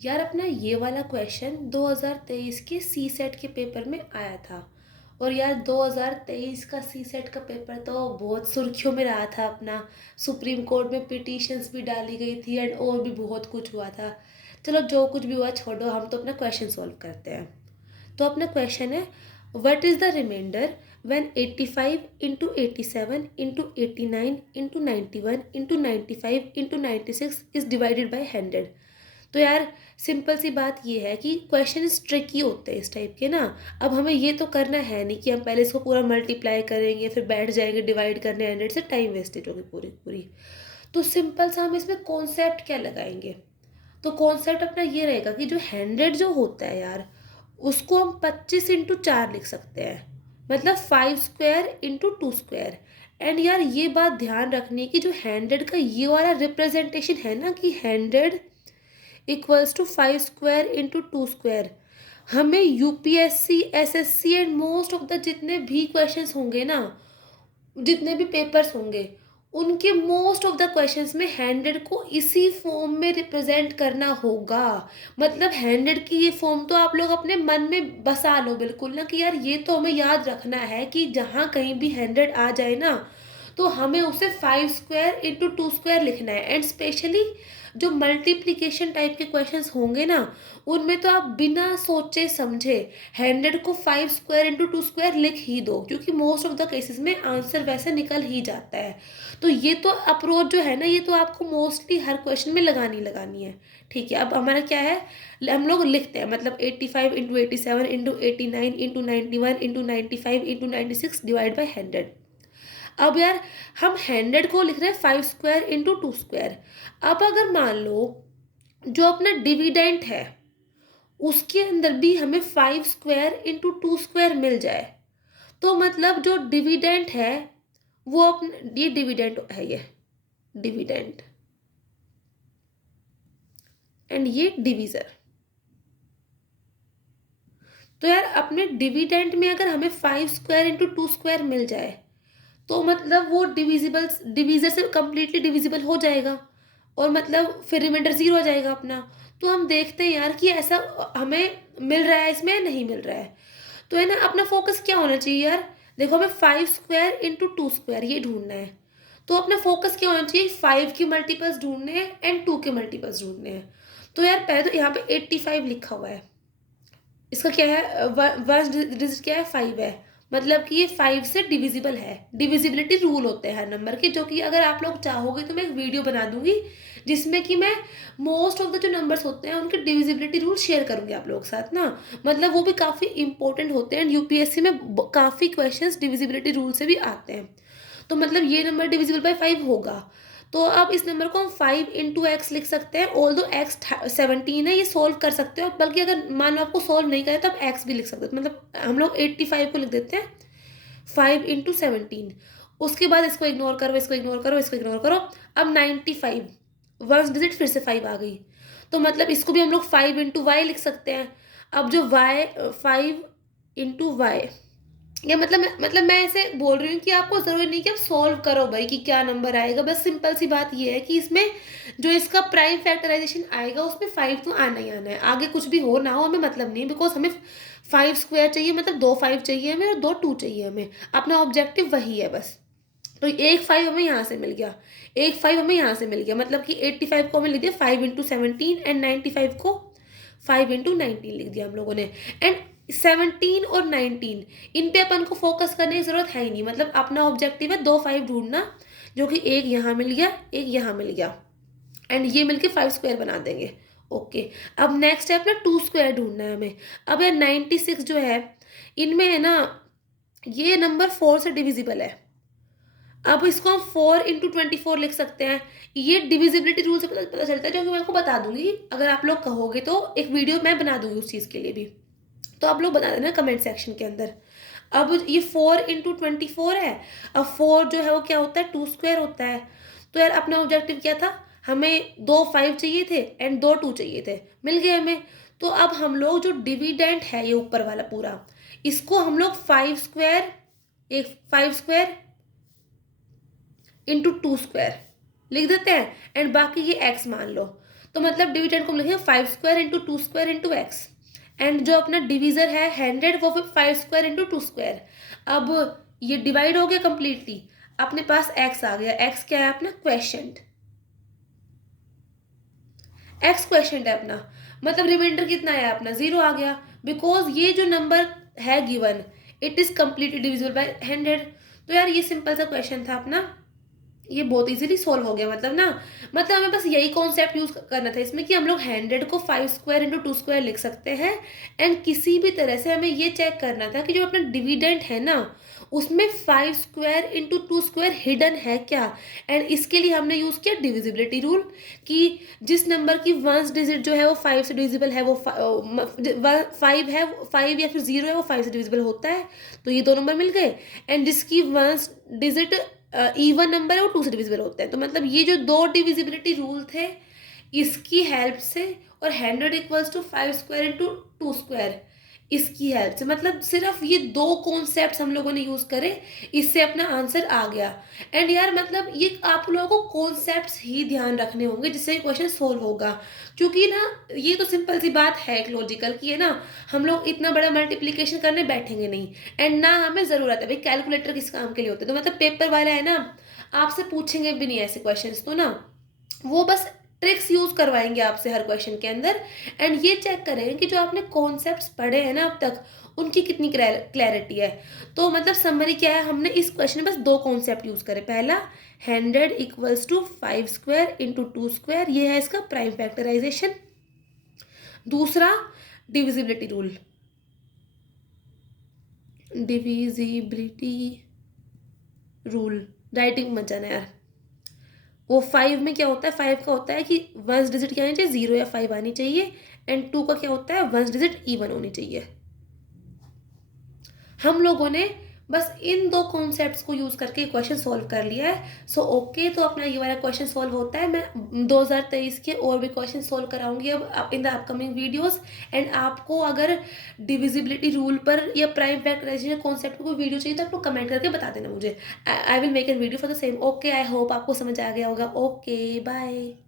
यार अपना ये वाला क्वेश्चन 2023 के सी सेट के पेपर में आया था। और यार 2023 का सी सेट का पेपर तो बहुत सुर्खियों में रहा था अपना। सुप्रीम कोर्ट में पिटीशंस भी डाली गई थी एंड और भी बहुत कुछ हुआ था। चलो जो कुछ भी हुआ छोड़ो, हम तो अपना क्वेश्चन सॉल्व करते हैं। तो अपना क्वेश्चन है, what is the remainder when 85 into 87 into 89 into 91 into 95 into 96 is divided by 100। तो यार सिंपल सी बात ये है कि क्वेश्चन ट्रिकी होते हैं इस टाइप के ना। अब हमें ये तो करना है नहीं कि हम पहले इसको पूरा मल्टीप्लाई करेंगे फिर बैठ जाएंगे डिवाइड करने 100 से, टाइम वेस्टेज होगी पूरी पूरी। तो सिंपल सा हम इसमें कॉन्सेप्ट क्या लगाएंगे। तो कॉन्सेप्ट अपना ये रहेगा कि जो 100 जो होता है यार, उसको हम 25 इंटू 4 लिख सकते हैं। मतलब 5 स्क्वायर इंटू 2 स्क्वायर। एंड यार ये बात ध्यान रखनी है कि जो 100 का ये वाला रिप्रेजेंटेशन है ना, कि 100 equals to 5 square into 2 square, हमें UPSC SSC and most of the जितने भी क्वेश्चंस होंगे ना, जितने भी पेपर्स होंगे, उनके मोस्ट ऑफ द क्वेश्चंस में 100 को इसी फॉर्म में रिप्रेजेंट करना होगा। मतलब 100 की ये फॉर्म तो आप लोग अपने मन में बसा लो बिल्कुल ना, कि यार ये तो हमें याद रखना है कि जहाँ कहीं भी 100 आ जाए ना, तो हमें उसे 5 स्क्वायर इंटू 2 स्क्वायर लिखना है। एंड स्पेशली जो मल्टीप्लिकेशन टाइप के क्वेश्चंस होंगे ना, उनमें तो आप बिना सोचे समझे 100 को 5 स्क्वायर इंटू 2 स्क्वायर लिख ही दो, क्योंकि मोस्ट ऑफ द केसेस में आंसर वैसे निकल ही जाता है। तो ये तो अप्रोच जो है ना, ये तो आपको मोस्टली हर क्वेश्चन में लगानी लगानी है। ठीक है, अब हमारा क्या है, हम लोग लिखते हैं मतलब 85 into 87 into 89 into 91 into 95 into 96 divide by 100। अब यार हम 100 को लिख रहे हैं 5 स्क्वायर इंटू 2 स्क्वायर। अब अगर मान लो जो अपना डिविडेंट है उसके अंदर भी हमें 5 स्क्वायर इंटू 2 स्क्वायर मिल जाए, तो मतलब जो डिविडेंट है वो अपना, ये डिविडेंट है, ये डिविडेंट एंड ये डिविजर। तो यार अपने डिविडेंट में अगर हमें 5 स्क्वायर इंटू 2 स्क्वायर मिल जाए, तो मतलब वो डिविजिबल, डिविजर से कम्प्लीटली डिविजिबल हो जाएगा, और मतलब फिर रिमाइंडर जीरो हो जाएगा अपना। तो हम देखते हैं यार कि ऐसा हमें मिल रहा है इसमें या नहीं मिल रहा है। तो है ना, अपना फोकस क्या होना चाहिए यार, देखो हमें 5 स्क्वायर इंटू 2 स्क्वायर ये ढूंढना है। तो अपना फोकस क्या होना चाहिए, 5 के मल्टीपल्स ढूंढने हैं एंड 2 के मल्टीपल्स ढूंढने हैं। तो यार पहले तो यहाँ पे 85 लिखा हुआ है, इसका क्या है, वन डिजिट क्या है, 5 है। मतलब कि ये 5 से डिविजिबल है। डिविजिबिलिटी रूल होते हैं हर नंबर के, जो कि अगर आप लोग चाहोगे तो मैं एक वीडियो बना दूंगी जिसमें कि मैं मोस्ट ऑफ द जो नंबर्स होते हैं उनके डिविजिबिलिटी रूल शेयर करूंगी आप लोगों के साथ ना। मतलब वो भी काफ़ी इंपॉर्टेंट होते हैं एंड यूपीएससी में काफ़ी क्वेश्चंस डिविजिबिलिटी रूल से भी आते हैं। तो मतलब ये नंबर डिविजिबल बाई 5 होगा। तो अब इस नंबर को हम 5 इंटू एक्स लिख सकते हैं, ऑल दो एक्स 17 है, ये सोल्व कर सकते हो। बल्कि अगर मान लो आपको सोल्व नहीं करे तो आप एक्स भी लिख सकते हो। मतलब हम लोग 85 को लिख देते हैं 5 इंटू 17। उसके बाद इसको इग्नोर करो, इसको इग्नोर करो, इसको इग्नोर करो। अब 95 वन डिजिट फिर से 5 आ गई, तो मतलब इसको भी हम लोग 5 इंटू वाई लिख सकते हैं। अब जो वाई 5 इंटू वाई, या मतलब मैं ऐसे बोल रही हूँ कि आपको जरूरी नहीं कि आप सॉल्व करो भाई कि क्या नंबर आएगा। बस सिंपल सी बात ये है कि इसमें जो इसका प्राइम फैक्टराइजेशन आएगा उसमें 5 तो आना ही आना है, आगे कुछ भी हो ना हो हमें मतलब नहीं, बिकॉज हमें 5 स्क्वायर चाहिए, मतलब 2 5 चाहिए हमें और 2 2 चाहिए हमें। अपना ऑब्जेक्टिव वही है बस। तो एक 5 हमें यहाँ से मिल गया, एक 5 हमें यहाँ से मिल गया, मतलब कि 85 को हमें लिख दिया 5 इंटू 17 एंड 95 को 5 इंटू 19 लिख दिया हम लोगों ने। एंड 17 और 19 इन पे अपन को फोकस करने की जरूरत है ही नहीं। मतलब अपना ऑब्जेक्टिव है 2 5 ढूंढना, जो कि एक यहाँ मिल गया एक यहाँ मिल गया, एंड ये मिलके 5 स्क्वायर बना देंगे। ओके, अब नेक्स्ट है अपना 2 स्क्वायर ढूंढना है हमें। अब यार 96 जो है, इनमें है ना ये नंबर 4 से डिविजिबल है। अब इसको हम 4 इंटू 24 लिख सकते हैं। ये डिविजिबिलिटी रूल से पता चलता है, जो कि मैं आपको बता दूंगी। अगर आप लोग कहोगे तो एक वीडियो मैं बना दूंगी उस चीज़ के लिए भी, तो आप लोग बता देना कमेंट सेक्शन के अंदर। अब ये 4 इंटू 24 है। अब 4 जो है वो क्या होता है, 2 स्क्वायर होता है। तो यार अपना ऑब्जेक्टिव क्या था, हमें 2 5 चाहिए थे एंड 2 2 चाहिए थे, मिल गए हमें। तो अब हम लोग जो डिविडेंट है ये ऊपर वाला पूरा, इसको हम लोग 5 स्क्वायर, एक 5 स्क्वायर इंटू 2 स्क्वायर लिख देते हैं, एंड बाकी ये एक्स मान लो। तो मतलब डिविडेंड को हम लिखेंगे 5 square into 2 square into x, and जो अपना डिविजर है 100 वो फिर 5 स्क्वायर इंटू 2 स्क्वायर। अब ये डिवाइड हो गया कम्प्लीटली, अपने पास एक्स आ गया। एक्स क्या है अपना? क्वेश्चन। एक्स क्वेश्चन है अपना, मतलब रिमाइंडर कितना है अपना? 0 आ गया, बिकॉज ये जो नंबर है given it is completely divisible by 100। तो यार ये सिंपल सा क्वेश्चन था अपना, ये बहुत इजीली सॉल्व हो गया। मतलब ना, मतलब हमें बस यही कॉन्सेप्ट यूज करना था इसमें कि हम लोग 100 को 5 स्क्वायर इंटू 2 स्क्वायर लिख सकते हैं, एंड किसी भी तरह से हमें ये चेक करना था कि जो अपना डिविडेंट है ना उसमें 5 स्क्वायर इंटू 2 स्क्वायर हिडन है क्या। एंड इसके लिए हमने यूज किया डिविजिबिलिटी रूल, कि जिस नंबर की वंस डिजिट जो है वो 5 से डिविजिबल है, वो 5 है, 5 या फिर 0 है, वो 5 से डिविजिबल होता है। तो ये दो नंबर मिल गए। एंड जिसकी वंस डिजिट इवन नंबर है वो 2 से डिविजिबल होता है। तो मतलब ये जो दो डिविजिबिलिटी रूल थे इसकी हेल्प से, और 100 equals to 5 square into 2 square, इसकी हेल्प से, मतलब सिर्फ ये दो कॉन्सेप्ट हम लोगों ने यूज करे, इससे अपना आंसर आ गया। एंड यार मतलब ये आप लोगों को कॉन्सेप्ट्स ही ध्यान रखने होंगे जिससे क्वेश्चन सोल्व होगा, क्योंकि ना ये तो सिंपल सी बात है एक लॉजिकल की है ना, हम लोग इतना बड़ा मल्टीप्लिकेशन करने बैठेंगे नहीं, एंड ना हमें ज़रूरत है। भाई कैलकुलेटर किस काम के लिए होते हैं? तो मतलब पेपर वाला है ना, आपसे पूछेंगे भी नहीं ऐसे क्वेश्चंस, तो ना वो बस ट्रिक्स यूज करवाएंगे आपसे हर क्वेश्चन के अंदर, एंड ये चेक करेंगे कि जो आपने कॉन्सेप्ट्स पढ़े हैं ना अब तक उनकी कितनी क्लैरिटी है। तो मतलब समरी क्या है, हमने इस क्वेश्चन में बस दो कॉन्सेप्ट यूज करे। पहला 100 equals to 5 square into 2 square, ये है इसका प्राइम फैक्टराइजेशन। दूसरा divisibility rule, divisibility rule, writing मत जाना यार। वो 5 में क्या होता है, 5 का होता है कि वंस डिजिट क्या आनी चाहिए, 0 या 5 आनी चाहिए, एंड 2 का क्या होता है, वंस डिजिट इवन होनी चाहिए। हम लोगों ने बस इन दो कॉन्सेप्ट्स को यूज करके क्वेश्चन सॉल्व कर लिया है। सो ओके, तो अपना ये वाला क्वेश्चन सॉल्व होता है। मैं 2023 के और भी क्वेश्चन सॉल्व कराऊंगी अब in the upcoming videos. And आपको अगर डिविजिबिलिटी रूल पर या प्राइम फैक्टराइजेशन कॉन्सेप्ट पर कोई वीडियो चाहिए तो आप लोग कमेंट करके बता देना मुझे। I will make an video for the same. Okay, I hope आपको समझ आ गया होगा। Okay, bye.